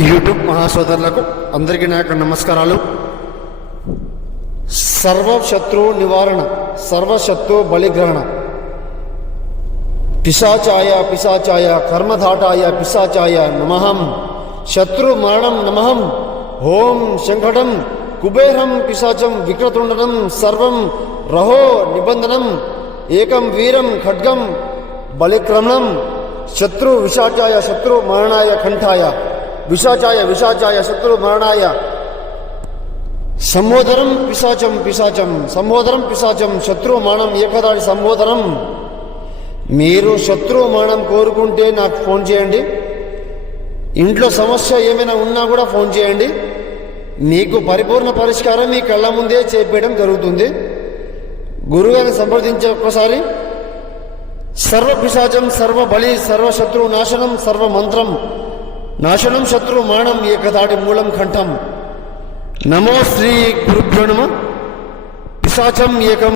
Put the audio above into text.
YouTube మహాసోదరులకు అందరికీ నా యొక్క నమస్కారాలు సర్వశత్రు నివారణ సర్వశత్రు బలిగ్రహణ పిశాచాయ పిశాచాయ కర్మధాటాయ పిశాచాయ నమహం శత్రు మరణం నమహం ఓం శంఖటం కుబేరం పిశాచం విక్రతుండనం సర్వం రహో నిబంధనం ఏకం వీరం ఖడ్గం బలిక్రమణం శత్రు విశాచాయ శత్రు మరణాయ కంఠాయ విశాచాయ విశాచాయ శత్రు మరణాయ. సంబోధనం పిశాచం పిశాచం. సంబోధనం పిశాచం శత్రు మరణం ఏకదాడి సంబోధనం. మీరు శత్రు మరణం కోరుకుంటే నాకు ఫోన్ చేయండి. ఇంట్లో సమస్య ఏమైనా ఉన్నా కూడా ఫోన్ చేయండి. మీకు పరిపూర్ణ పరిష్కారం మీ కళ్ళ ముందే చేపేయడం జరుగుతుంది. గురువుగారిని సంప్రదించే ఒక్కసారి. సర్వ పిశాచం సర్వ బలి సర్వ శత్రు నాశనం సర్వ మంత్రం నాశనం శత్రు మాణం ఏకదాడి మూలం కంఠం నమో శ్రీ గురుభ్యో నమ. పిశాచం ఏకం